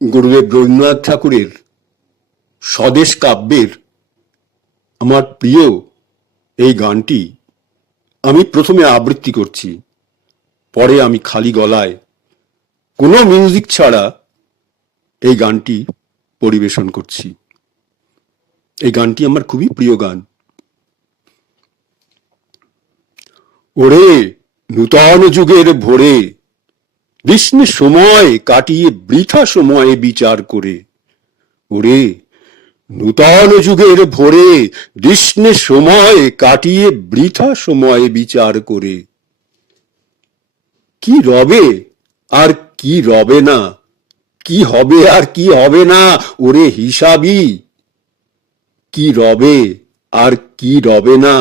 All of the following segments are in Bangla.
গুরুদেব রবীন্দ্রনাথ ঠাকুরের স্বদেশ কাব্যের আমার প্রিয় এই গানটি আমি প্রথমে আবৃত্তি করছি, পরে আমি খালি গলায় কোনো মিউজিক ছাড়া এই গানটি পরিবেশন করছি। এই গানটি আমার খুবই প্রিয় গান। ওরে নূতন যুগের ভোরে, বিষ্ণু সময় কাটিয়ে বৃথা সময়ে বিচার করে। ওরে নূতন যুগের ভোরে, বিষ্ণু সময় কাটিয়ে বৃথা সময়ে বিচার করে। কি রবে আর কি রবে না, কি হবে আর কি হবে না, ওরে হিসাবি। কি রবে আর কি রবে না,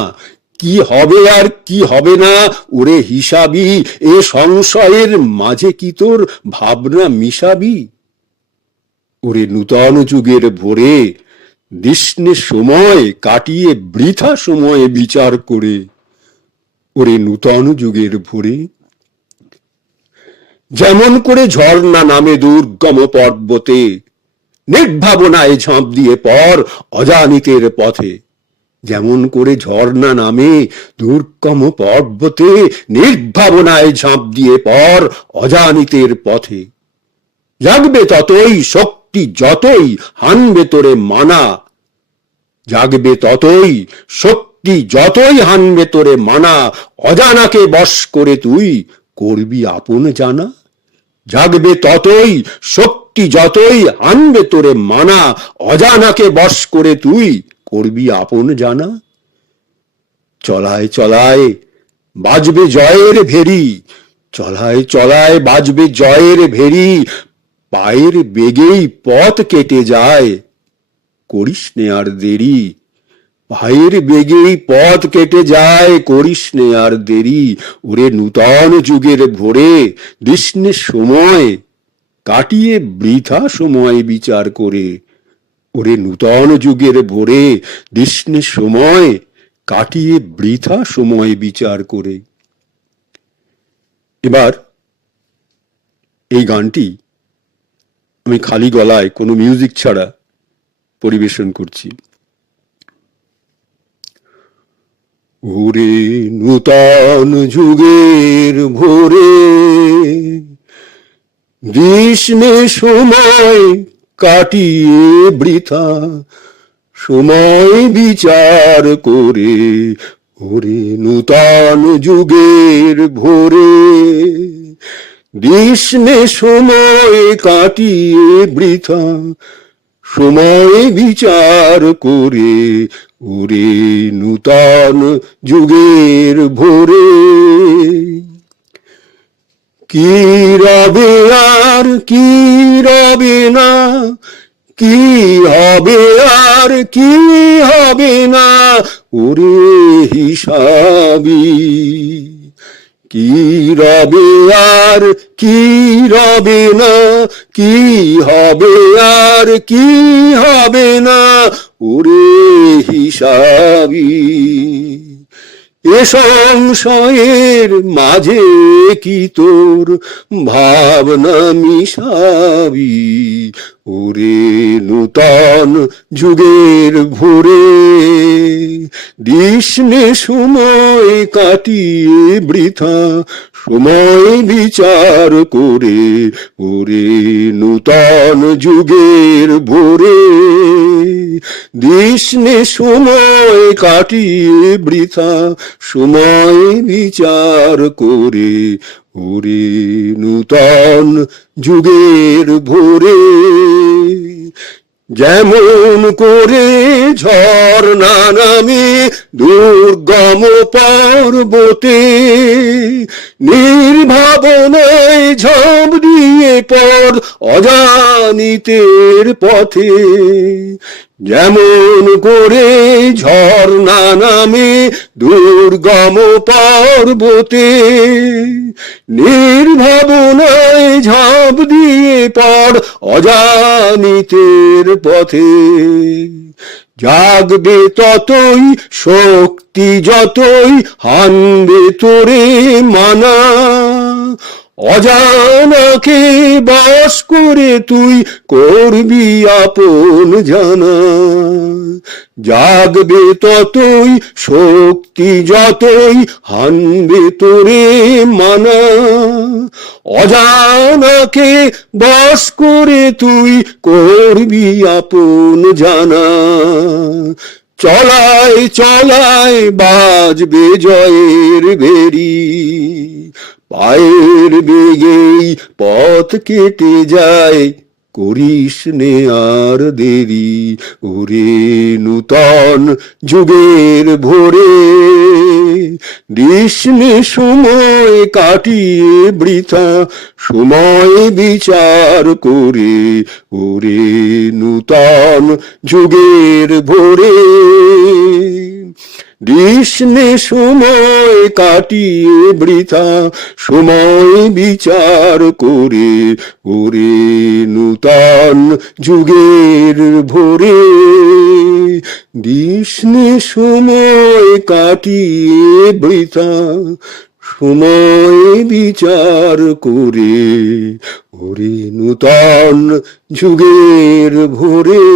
কি হবে আর কি হবে না, ওরে হিসাবি। এ সংশয়ের মাঝে কি তোর ভাবনা মিশাবি? ওরে নূতন যুগের ভোরে, বিষ্ণু সময় কাটিয়ে বৃথা সময়ে বিচার করে। ওরে নূতন যুগের ভোরে, যেমন করে ঝর্ণা নামে দুর্গম পর্বতে, নির্ভাবনায় ঝাঁপ দিয়ে পর অজানিতের পথে। যেমন করে ঝর্ণা নামে দুর্গম পর্বতে, নির্ভাবনায় ঝাঁপ দিয়ে পর অজানিতের পথে। জাগবে ততই শক্তি যতই হানবে তোরে মানা, জাগবে ততই শক্তি যতই হানবে তোরে মানা, অজানাকে বশ করে তুই করবি আপন জানা। জাগবে ততই শক্তি যতই হানবে তোরে মানা, অজানাকে বশ করে তুই করবি আপন জানা। চলায় চলায় বাজবে জয়ের ভেরি, চলায় চলায় বাজবে জয়ের ভেরি, পায়ের বেগেই পথ কেটে যায়, করিস নে আর দেরি। পায়ের বেগেই পথ কেটে যায়, করিস নে আর দেরি। ওরে নূতন যুগের ভোরে, বিষ্ণু সময় কাটিয়ে বৃথা সময় বিচার করে। ওরে নূতন যুগের ভোরে, বিষ্ণু সময় কাটিয়ে বৃথা সময় বিচার করে। এবার এই গানটি আমি খালি গলায় কোনো মিউজিক ছাড়া পরিবেশন করছি। ওরে নূতন যুগের ভোরে, বিষ্ণু সময় কাটিয়ে বৃথা সময় বিচার করে। ওরে নূতন যুগের ভোরে, বিষ্ণু সময় কাটিয়ে বৃথা সময় বিচার করে। ওরে নূতন যুগের ভোরে, কি রবে আর কি রবে না, কি হবে আর কি হবে না, ওরে হিসাবি। কি রবে আর কি রবে না, কি হবে আর কি হবে না, ওরে হিসাবি। এ সংশয়ের মাঝে কি তোর ভাবনা মিশাবি? ওরে নূতন যুগের ভোরে, বিষ্ণু সময় কাটিয়ে বৃথা সময় বিচার করে। ওরে নূতন যুগের ভোরে, বিষ্ণু সময় কাটিয়ে বৃথা সময় বিচার করে। ওরে নূতন যুগের ভোরে, যেমন করে ঝর্ণা নামে দুর্গম পর্বতে, নির্ভাবনায় ঝাঁপ দিয়ে পর অজানিতের পথে। যেমন করে ঝর্ণা নামে দুর্গম পর্বতে, নির্ভাবনায় ঝাঁপ দিয়ে পর অজানিতের পথে। জাগবে ততই শক্তি যতই হানবে তোরে মানা, অজানাকে বশ করে তুই করবি আপন জানা, জাগবে ততই শক্তি যতই হানবে তোরে মানা, অজানাকে বশ করে তুই করবি আপন জানা, চলায় চলায় বাজবে জয়ের বেরি, পায়ের বেগেই পথ কেটে যায়, করিস নে আর দেরি, ওরে নূতন যুগের ভোরে, দিস নে সময় কাটিয়ে বৃথা, সময় বিচার করে, ওরে নূতন যুগের ভোরে, দিস নে সময় কাটিয়ে বৃথা, সময় বিচার করে, ওরে নূতন যুগের ভোরে, দিস নে সময় কাটিয়ে বৃথা, সময় বিচার করে, ওরে নূতন যুগের ভোরে।